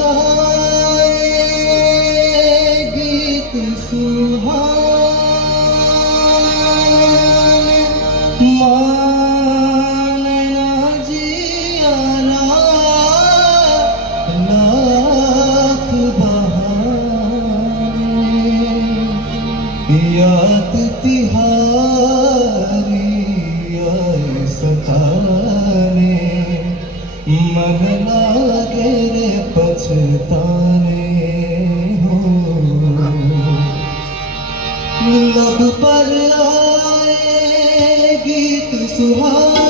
गाए गीत सुहाने मानना जियारा लाख बहाने याद तिहारी आए सताने मन लागे रे पछताने हो लब पर आए गीत सुहाने